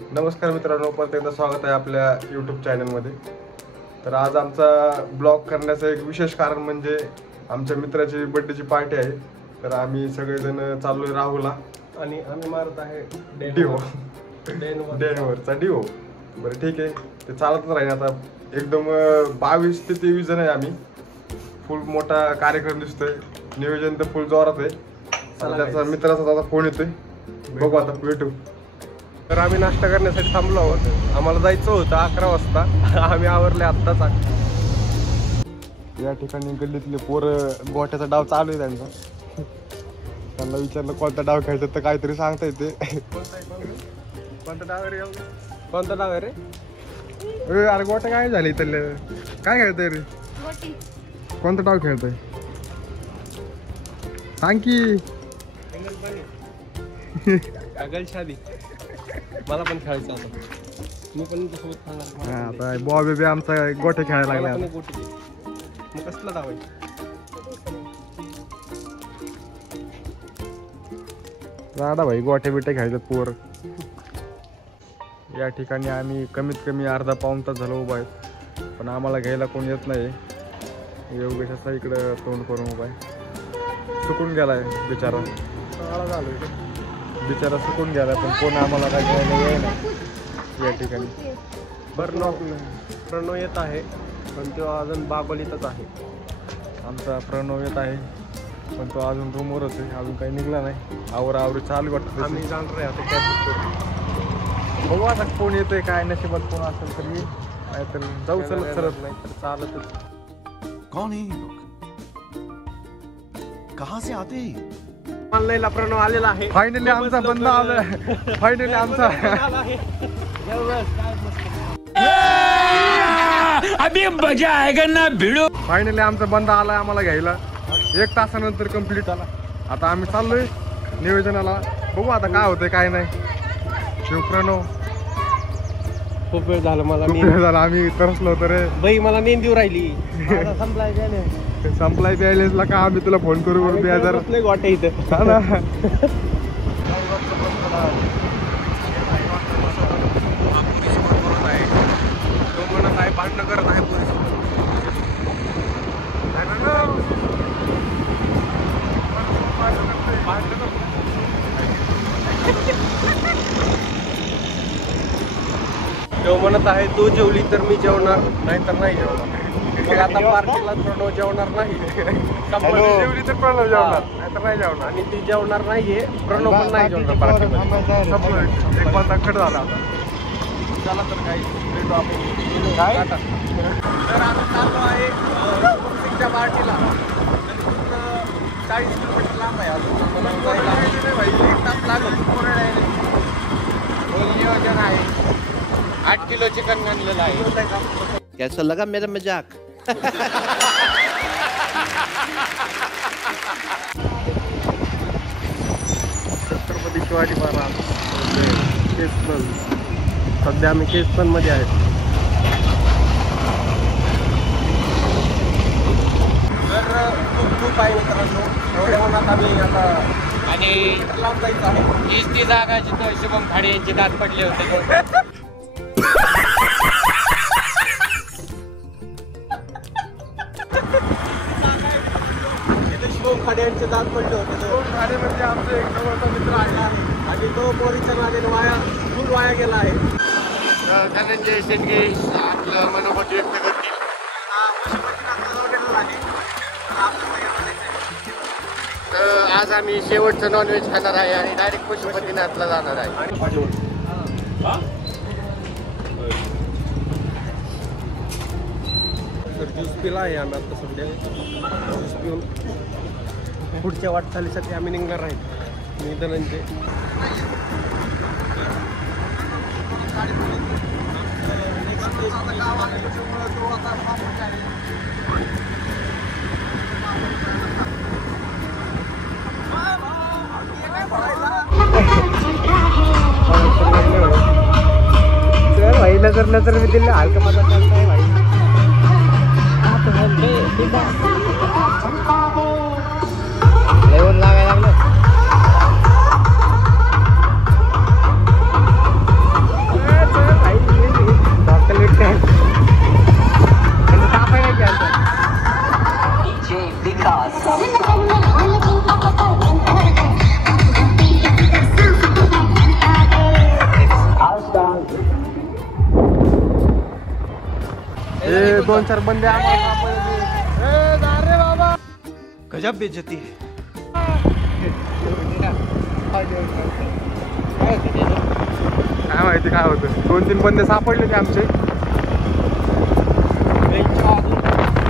नमस्कार मित्रांनो, परत एकदा स्वागत आहे आपल्या यूट्यूब चॅनलमध्ये. तर आज आमचा ब्लॉग करण्याचं एक विशेष कारण म्हणजे आमच्या मित्राची बर्थडेची पार्टी आहे. तर आम्ही सगळेजण चाललोय राहुला आणि आम्ही मारत आहे डेनवरचा डिओ. बरं ठीक आहे, ते चालतच राहील. आता एकदम 22 ते 23 जण आहे आम्ही. फुल मोठा कार्यक्रम दिसतोय, नियोजन तर फुल जोरात आहे. त्याचा मित्राचा आता फोन येतोय, बघू आता भेटू. तर आम्ही नाश्ता करण्यासाठी थांबलो आहोत. आम्हाला जायचं होतं 11 वाजता. आम्ही आवरले आत्ताच. या ठिकाणी गल्लीतले पोरं गोट्याचा डाव चालू आहे त्यांचा. त्यांना विचारलं कोणता डाव खेळतात तर काहीतरी सांगता येते. कोणता डाव रे? कोणता डाव रे? अरे गोट्या काय झाली इथलं, काय खेळतंय रे? कोणता डाव खेळतोय सांग की. अगल शादी मला पण खेळायचं होतं. मी पण आता बॉ बेबी आमचा गोटे खेळायला लागला. मग कसला डाव आहे? राडा भाई, गोटे बिटे खेळतात पोर. या ठिकाणी आम्ही कमीत कमी अर्धा पाऊण तास झालो उभा आहे, पण आम्हाला घ्यायला कोण येत नाही. योगेश असा इकडं तोंड करून उभा आहे. सुकून गेलाय बिचारा, बिचारा सुकून गेला, पण कोण आम्हाला काय घ्यायला येईल या ठिकाणी. प्रणव येत आहे, पण तो अजून बागोलीतच आहे. आमचा प्रणव येत आहे, पण तो अजून रूमवरच आहे, अजून काही निघला नाही. आवरावरी चालू वाटतं. आम्ही जाणार आहे आता कॅब बुक करू. बघू आता कोण येतोय, काय नशिबात कोण असेल तर मी, नाहीतर जाऊ चलत चलत, नाही तर चालतच. कौन है ये लोग? कहाँ से आते हैं? ऑनलाईनला प्रणव आलेला आहे. फायनली आमचा बंदा आलाय. फायनली आमचा अभी मजा आएगा ना भिड़ो. फायनली आमचा बंदा आलाय आम्हाला घ्यायला. 1 तासानंतर कंप्लीट आला. आता आम्ही चाललोय नियोजनाला. बघू आता काय होतंय काय नाही. शिव प्रणव खूप वेळ झाला मला. खूप वेळ झाला, आम्ही तरसलो होतो रे. बाई मला नेम देऊ राहिली. संपलाय प्यायलेसला का आम्ही तुला फोन करू बरं 2000 गोटे इथं. भांडणं करत आहे तो म्हणत आहे तू जेवली तर मी जेवणार, नाही तर नाही जेवणार. मग आता पार्टीला प्रणव जेवणार नाही. जेवली तर प्रणव जेवणार, नाही तर नाही जेवणार. आणि ती जेवणार नाहीये, प्रणव पण नाही जेवणार पार्टीमध्ये. एक बंदा खड झाला. चला तर काही भेटू आपण. काय तर आम्ही चाललो आहे सिंगच्या पार्टीला. 40 किलोमीटर लांब आहे अजून. 1 तास लागेल. नियोजन आहे. 8 किलो चिकन आणलेलं आहे. कैसा लगा मेरा मजाक? छत्रपती शिवाजी महाराज केसपन. सध्या आम्ही केसपन मध्ये आहेत. तर खूप आहे मित्रांनो. एवढ्या उन्हात आम्ही आता आणि लांब जायचं आहे. हीच ती जागा जिथं शुभम खाडे यांचे दात पडले होते. शिवम खाडे यांचे दात पडले होते. शिवम खाडे म्हणजे आमचा एक जवळचा मित्र आहे आणि तो पोरीच्या नादेने फुल वाया गेला आहे. धनंजय शेटगे आपलं मनोगत व्यक्त करतील. आज आम्ही शेवटचं नॉनव्हेज खाणार आहे आणि डायरेक्ट पशुपतीनाथला जाणार आहे. तर ज्यूस पिला आहे आम्ही आता सध्या. ज्यूस पिऊन पुढच्या वाटचालीसाठी आम्ही निघणार आहे. मी धनंजय. भाई नजर नजर में दिल हल्का पता चलता है भाई. लागायला लागलं. 2-4 बंदे आम्हाला रे बाबा गजब बेइज्जती है। काय माहिती काय होतं. 2-3 बंदे सापडले ते आमचे.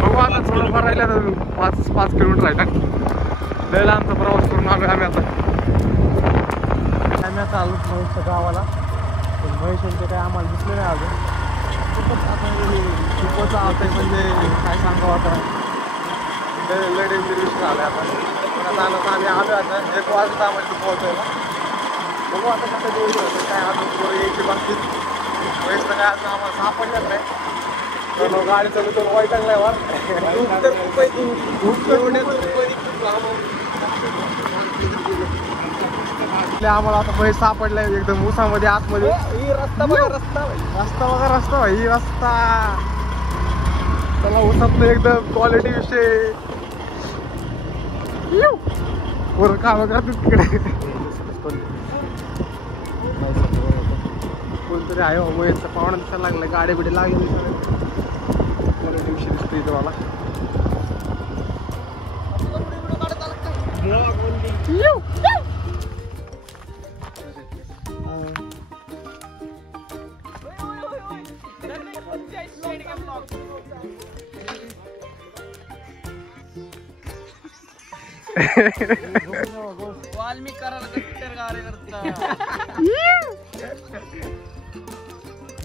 बघू आता थोडं राहिलं 5 किलोमीटर आहे. लय लांबचा प्रवास करून आलोय आम्ही आता. आम्ही आता आलो महेशच्या गावाला. महेशांचे काय आम्हाला दिसले नाही अजून. खूपच आवडत म्हणजे काय सांगावं आता. लय डेंजर विषय आलाय आता. आता आम्ही आलो आता 1 वाजता आम्हाला पोहोचायला. बघू आता कसं देऊ काय अजून थोडं यायची बाकी. वयस तर काय अजून आम्हाला सापडलं नाही. तर गाडी चालू वाईट लागलाय वा. आम्हाला आता पैसे सापडलाय एकदम उसामध्ये आतमध्ये. रस्ता बघा रस्ता भाई रस्ता. चला उसात एकदम क्वालिटी विषय. वर काम करतात तिकडे. कोणतरी आहे मुळेचा पाहुणा दिसायला लागला. गाडी बिडी लागेल क्वालिटी विषय दिसतो इथं मला.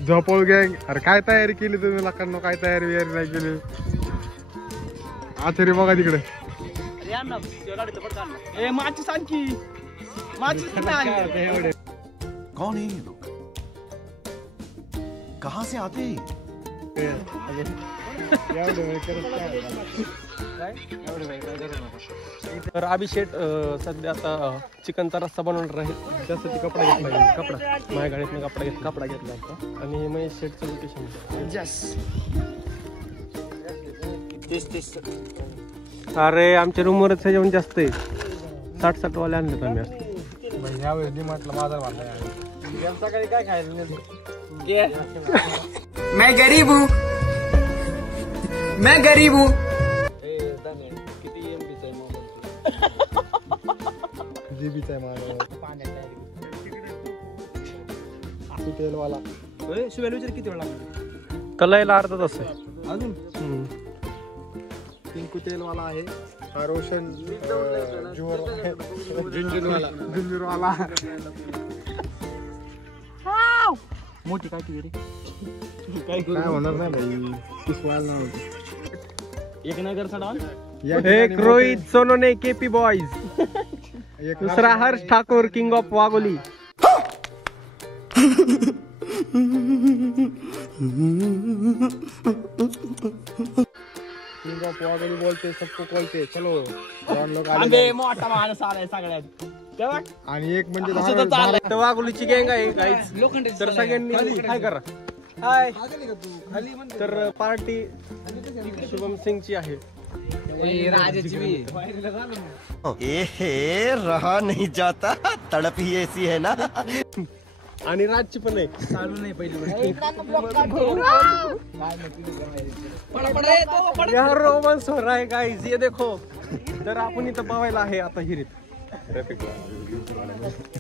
झोपळ गँग. अरे काय तयारी केली तुम्ही लोकांना. काय तयारी बियारी नाही केली. आचारी बघा तिकडे. माचीस आणखी माचीस कौन है ये लोग? कहाँ से आते हैं? तर अभिषेक सध्या आता चिकनचा रस्सा बनवणार आहे. त्यासाठी कपडा घेतला. माझ्या गाडीतनं कपडा घेतला होता. आणि हे महेश शेटचं लोकेशन. अरे आमच्या रूमवरच जेवण जास्त आहे. 60 वाले आणलेत आम्ही. यावेळेस डिमांडला बाजार वाढला. सकाळी काय खायला मैं गरीब हूँ. किती MB जीबीचा आहे माझा. तेलवाला शिवाय किती वेळ लागला. कलायला अर्धा तास आहे अजून. पिंकू तेलवाला आहे. हा रोशन झुंझुरवाला. मोठी काय ती काय होणार नाही भाई. किसवायला नाव होतं. एक नगरचा डॉन. एक रोहित सोनोने केपी बॉयज. दुसरा Harsh Thakur king of Wagholi. King of Wagholi बोलते सबको बोलते. चलो लोक मोठा माणूस आलाय सगळ्यात. आणि एक म्हणजे वागोलीची गँग आहे गाईज. तर सगळ्यांनी काय करा. हाय. तर पार्टी शुभम सिंगची आहे. रहा नहीं जाता. तड़प ही ऐसी है ना. आणि राजची पण आहे. चालू नाही पहिली यार रोमांस हो रहा है गाइस. ये देखो. तर आपण इथं पवायला आहे आता हिरीत.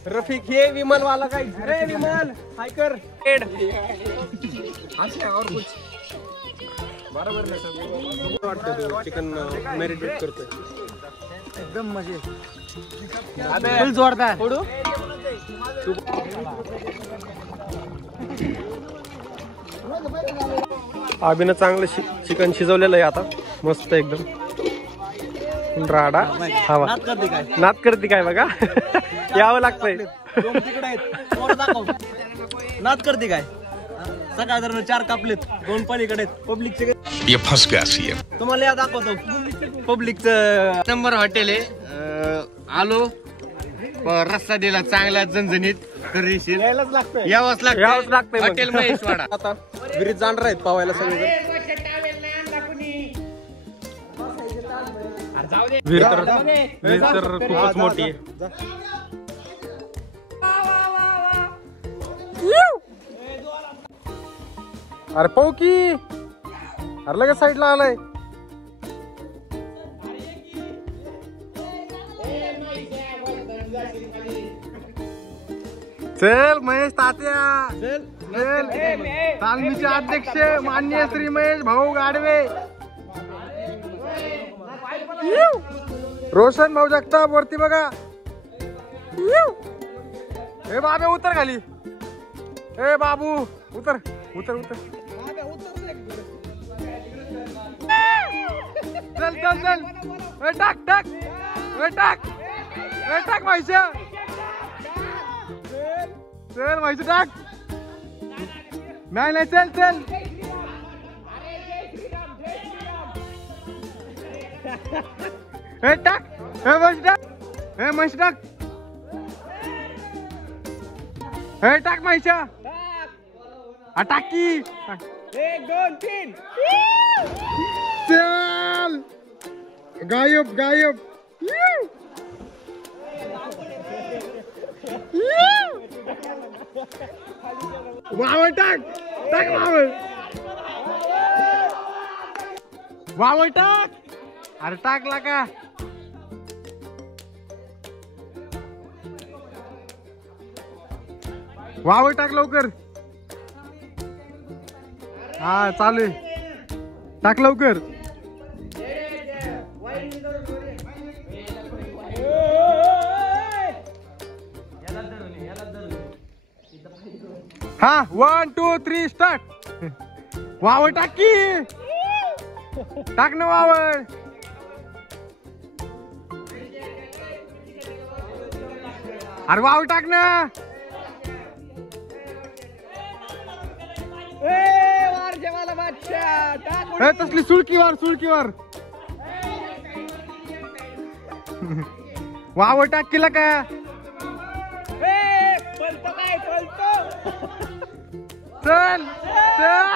रफिक हे विमल वाला गाइस. अरे विमल हाय कर. और कुछ बरोबर वाटतं. चिकन मॅरिनेट करतोय एकदम मजे. फुल जोरदार. अभिनं चांगलं चिकन शिजवलेलं आहे आता. मस्त एकदम राडा. हवा नात करते काय बघा. यावं लागतंय. नात करते काय. सकाळ दरम्यान 4 कापलेत. 2 पलीकडे पब्लिकचे. ये फंस गया सीएम. तुम्हाला या दाखवतो पब्लिकचं. नंबर हॉटेल आहे. आलो रस्सा दिला चांगला झणझणीत. करीशील यायलाच लागतंय. यावंच लागतंय. हॉटेल महेशवाडा. आता विहिरीत जाणार आहेत पावायला सगळे. विहीर तर खूपच मोठी आहे. अरे पाहू की अरे लगेच साईडला आलाय. चल महेश तात्या, चल तालमीचे अध्यक्ष माननीय श्री महेश भाऊ गाडवे, रोशन भाऊ जगताप वरती बघा. ए बाबे उतर खाली, ए बाबू उतर उतर उतर. चल चल चल, टाक टाक टाक टाक व्हायच्या, चल व्हायचं टाक. नाही नाही चल चल. हे टाक, हे म्हशी टाक, हे म्हशी टाक, हे टाक म्हैशा. टाकी 1 2 3. चल गायब गायब. वावर टाक टाक वावर, वावर टाक. अरे टाकला का? वावर टाक लवकर. हा चालू आहे, टाक लवकर. हा 1 2 3 स्टार्ट. वावर टाक की, टाक ना वावर. अरे वावर टाक ना. तसली सुळकीवर सुळकीवर वावर टाक केला का? चल चल.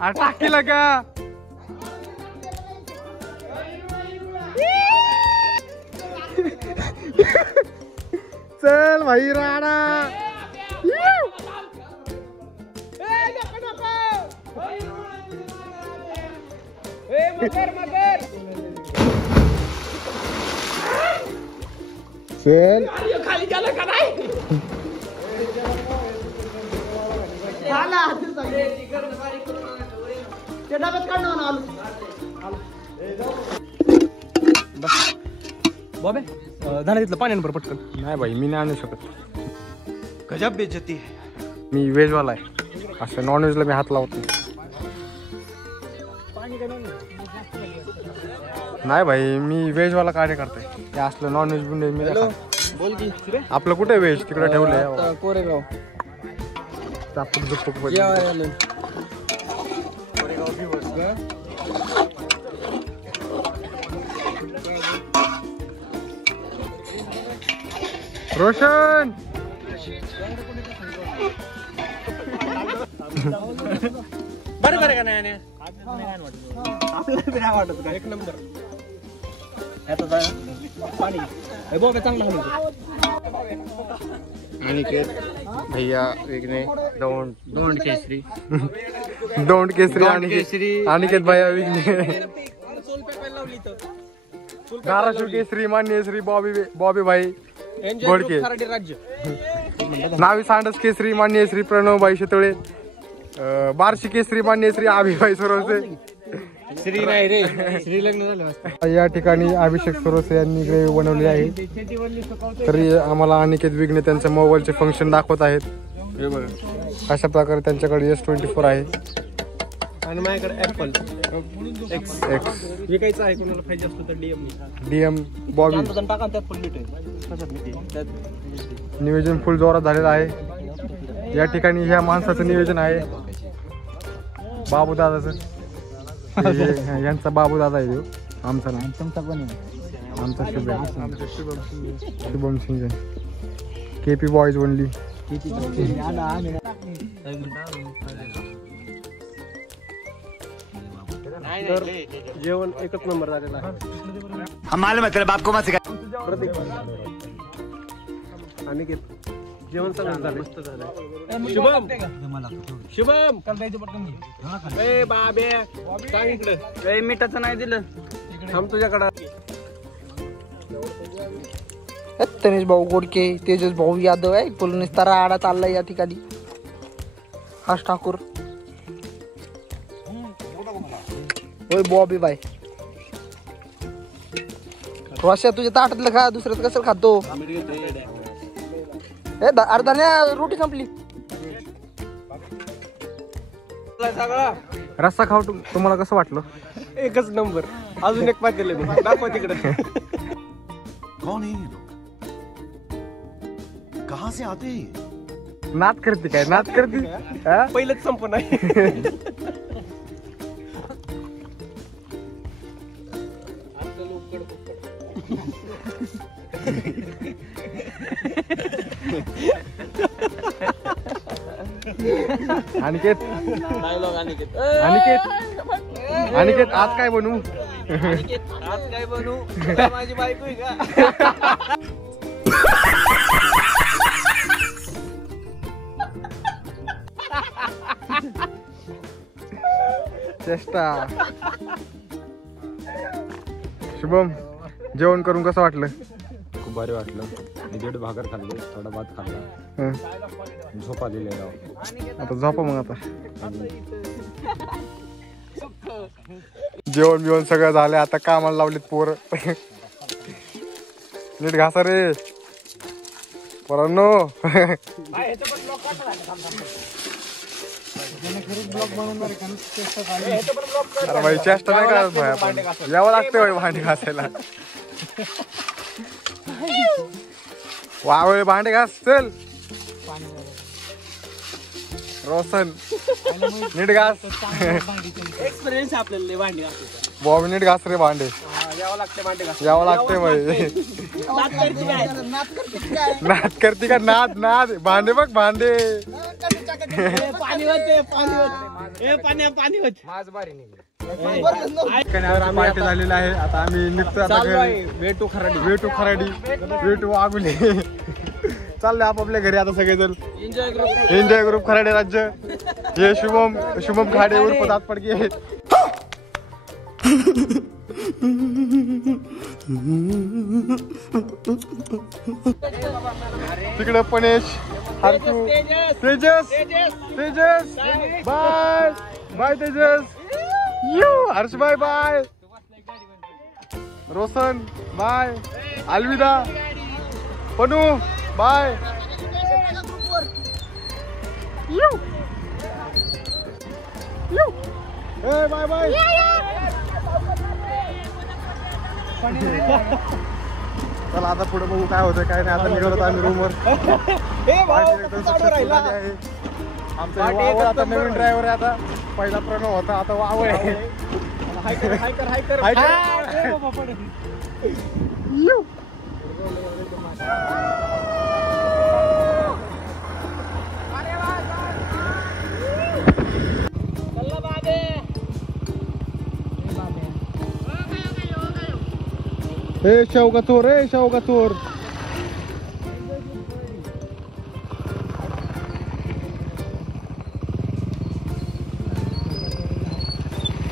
अरे टाक केला का? चल भाई राणा. चल खाली गेला का नाही? बॉबे झालं तिथलं पाण्यावर पटकन. नाही भाई मी नाही आणू शकत. गजब बेइज्जती है. मी व्हेजवाला आहे, असं नॉनव्हेजला मी हात लावत नाही. नाही भाई मी व्हेजवाला कार्य करतोय, हे असलं नॉनव्हेज बिन मी नाही खात. बोल की आपलं कुठे व्हेज तिकडे ठेवलंय. कोरेगाव चापूक दुपूक रोशन. बरं बरं का नाही आपल्याला वाटत का? एक नंबर पाणी बॉबे चांगला. अनिकेत भैया विघ्ने, दोंड केसरी, दोंड केसरी दोंड केसरी. अनिकेत भैया विघ्ने, धाराशिव केसरी मान्य श्री बॉबी भाई घोडके, राज्य नावी सांडस केसरी मान्य श्री प्रणवभाई शेतळे, बार्शी केसरी मान्य श्री अभिभाई सरोसे. श्री नाही रे, श्री लग्न झालं. या ठिकाणी अभिषेक सरोसे यांनी ग्रेव्ही बनवली आहे. तरी आम्हाला अनिकेत विघ्ने त्यांच्या मोबाईलचे फंक्शन दाखवत आहेत. अशा प्रकारे त्यांच्याकडे S24 आहे आणि माझ्याकडे ऍपल X विकायचं आहे. कोणाला पाहिजे असतो तर DM बॉबी. टाका त्यात फुल भेटेल. नियोजन फुल जोरात झालेलं आहे. या ठिकाणी ह्या माणसाचं नियोजन आहे बाबू दादाचं. यांचा बाबू दादा आहे तो, आमचा नाही. आमचा Shubham Singh, KP boys only. तर जेवण एकच नंबर झालेला आहे. हम मालूम है तेरे बाप को मत सिखा. प्रतीक अनिकेत जेवण चांगलं झालं मस्त झालं. शुभम शुभम ए बाबे सांग इकडे मिठाचं नाही दिलं थांब तुझ्याकडं. तनेश भाऊ गोडके, तेजस भाऊ यादव आहे बोलून तारा आडा चाललाय या ठिकाणी. हर्ष ठाकूर, होय बॉबी बाय. रोशा तुझ्या ताटातलं खा, दुसऱ्याच कसं खातो. अर्धा रोटी संपली. रस्सा खाऊ तुम्हाला कसं वाटलं? एकच नंबर. अजून एक पातेल दाखवा तिकडे. कौन है ये लोग? कहाँ से आते हैं? नाद करते काय? नाद करते हा? पहिलंच संप नाही. अनिकेत अनिकेत आज काय बनवू? आज काय बनवू? माझी बायको आहे का? चेष्टा. शुभम जेवण करून कसं वाटलं? खूप भारी वाटलं. मी 1.5 भाकर खाल्ले, थोडा भात खाल्ला, हं. झोपा दिले राव. आता झोपा मग. आता जेवण बिवण सगळं झालं. आता कामाला लावलीत पोरं. नीट घासा रे पोरांनो. अरे भाई चेष्टा नाही करत भाई. आपण यावं लागते भाई भांडे घासायला. वावळे भांडे घास चल. रोशन नीट घास. एक्सपिरियन्स आपल्याला भांडी घासायचा. बॉबी नीट घास रे भांडे. यावं लागते भांडी घासायला. यावं लागते भाई. नाद करते का? नाद नाद. भांडे बघ भांडे. पाणी होते पाणी होते पाणी होते. पार्टी झालेला आहे. आता आम्ही निघतो आता घरी. वेटू खराडी वेटू वागुले चालले आपापल्या घरी आता सगळेजण. एन्जॉय ग्रुप खराडे राज्य. हे शुभम खाडे उर्फ दातपडके आहेत. तिकडे Panesh, Harshu, Tejas bye bye. Tejas Harsh bye bye. Roshan bye. अलविदा. पनू बाय. Bye bye. चला आता पुढे बघू काय होतं काय नाही. आता निघालो आम्ही रूमवर. आमचा वावर आता नवीन ड्रायव्हर आहे. आता पहिला प्रणव होता, आता वावर आहे. ए शेवगा चोर. शेवगा चोर.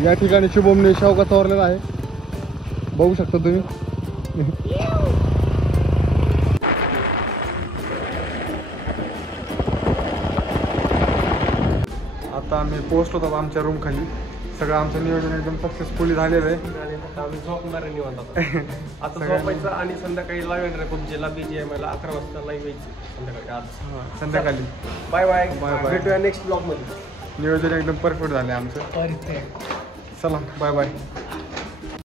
या ठिकाणी शुभमने शेवगा चोरलेला आहे, बघू शकता तुम्ही. आता आम्ही पोहोचलो आमच्या रूम खाली. सगळं आमचं नियोजन एकदम सक्सेसफुली झालेलं आहे. झोपणार निवांत आता झोपायचं आणि संध्याकाळी लाईव्ह येणार तुमची BGMI 11 वाजता लाईव्ह यायची संध्याकाळी. आज संध्याकाळी बाय बाय बाय बाय. भेटूया नेक्स्ट ब्लॉग मध्ये. नियोजन एकदम परफेक्ट झालं आमचं. चला बाय बाय.